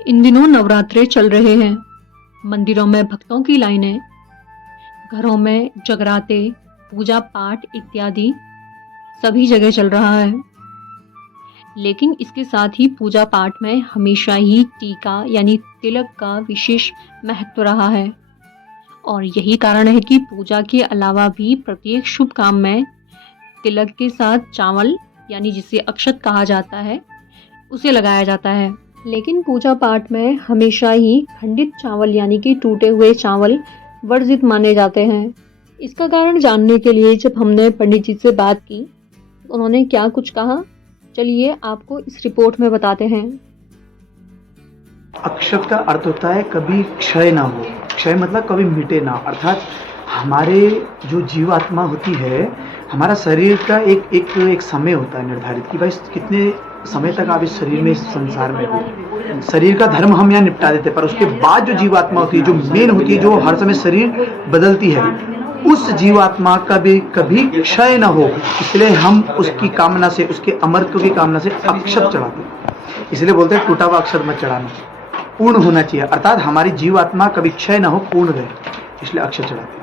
इन दिनों नवरात्रे चल रहे हैं। मंदिरों में भक्तों की लाइनें, घरों में जगराते, पूजा पाठ इत्यादि सभी जगह चल रहा है। लेकिन इसके साथ ही पूजा पाठ में हमेशा ही टीका यानी तिलक का विशेष महत्व रहा है। और यही कारण है कि पूजा के अलावा भी प्रत्येक शुभ काम में तिलक के साथ चावल यानी जिसे अक्षत कहा जाता है, उसे लगाया जाता है। लेकिन पूजा पाठ में हमेशा ही खंडित चावल यानी कि टूटे हुए चावल वर्जित माने जाते हैं। इसका कारण जानने के लिए जब हमने पंडित जी से बात की, तो उन्होंने क्या कुछ कहा, चलिए आपको इस रिपोर्ट में बताते हैं। अक्षत का अर्थ होता है कभी क्षय ना हो। क्षय मतलब कभी मिटे ना, अर्थात हमारे जो जीवात्मा होती है, हमारा शरीर का एक समय होता है निर्धारित कि भाई कितने समय तक आप इस शरीर में, इस संसार में हो। शरीर का धर्म हम यहाँ निपटा देते हैं, पर उसके बाद जो जीवात्मा होती है, जो मेन होती है, जो हर समय शरीर बदलती है, उस जीवात्मा का भी कभी क्षय न हो, इसलिए हम उसकी कामना से, उसके अमरत्व की कामना से अक्षत चढ़ाते हैं। इसलिए बोलते हैं टूटा हुआ अक्षत मत चढ़ाना, पूर्ण होना चाहिए, अर्थात हमारी जीवात्मा कभी क्षय ना हो, पूर्ण रहे, इसलिए अक्षत चढ़ाते हैं।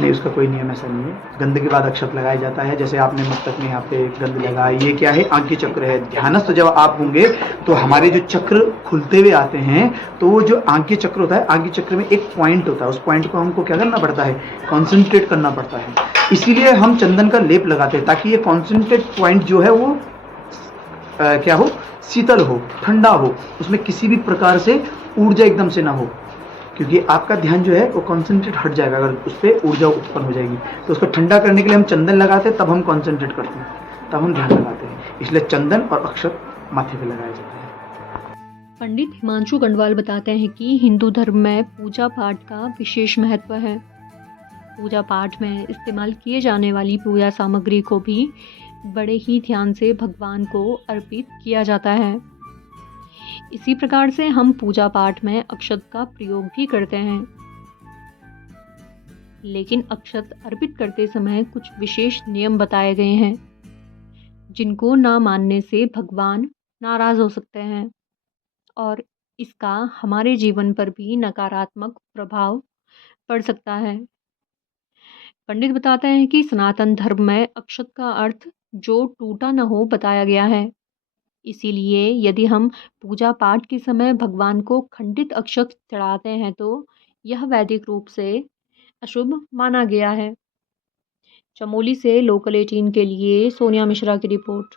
नहीं, उसका कोई नियम ऐसा नहीं है। गंध के बाद अक्षत लगाया जाता है। जैसे आपने मस्तक में यहाँ पे गंध लगाया, ये क्या है? आज्ञा चक्र है। ध्यानस्थ जब आप होंगे तो हमारे जो चक्र खुलते हुए आते हैं, तो वो जो आज्ञा चक्र होता है, आज्ञा चक्र में एक पॉइंट होता है, उस पॉइंट को हमको क्या करना पड़ता है? कॉन्सेंट्रेट करना पड़ता है। इसीलिए हम चंदन का लेप लगाते हैं, ताकि ये कॉन्सेंट्रेट पॉइंट जो है वो क्या हो? शीतल हो, ठंडा हो, उसमें किसी भी प्रकार से ऊर्जा एकदम से ना हो, क्योंकि आपका ध्यान जो है वो कॉन्सेंट्रेट हट जाएगा अगर उस पर ऊर्जा उत्पन्न हो जाएगी। तो उसको ठंडा करने के लिए हम चंदन लगाते हैं, तब हम कॉन्सेंट्रेट करते हैं, तब हम ध्यान लगाते हैं। इसलिए चंदन और अक्षत माथे पे लगाया जाता है। पंडित हिमांशु गंडवाल बताते हैं कि हिंदू धर्म में पूजा पाठ का विशेष महत्व है। पूजा पाठ में इस्तेमाल किए जाने वाली पूजा सामग्री को भी बड़े ही ध्यान से भगवान को अर्पित किया जाता है। इसी प्रकार से हम पूजा पाठ में अक्षत का प्रयोग भी करते हैं। लेकिन अक्षत अर्पित करते समय कुछ विशेष नियम बताए गए हैं, जिनको ना मानने से भगवान नाराज हो सकते हैं और इसका हमारे जीवन पर भी नकारात्मक प्रभाव पड़ सकता है। पंडित बताते हैं कि सनातन धर्म में अक्षत का अर्थ जो टूटा न हो बताया गया है। इसीलिए यदि हम पूजा पाठ के समय भगवान को खंडित अक्षत चढ़ाते हैं तो यह वैदिक रूप से अशुभ माना गया है। चमोली से लोकल 18 के लिए सोनिया मिश्रा की रिपोर्ट।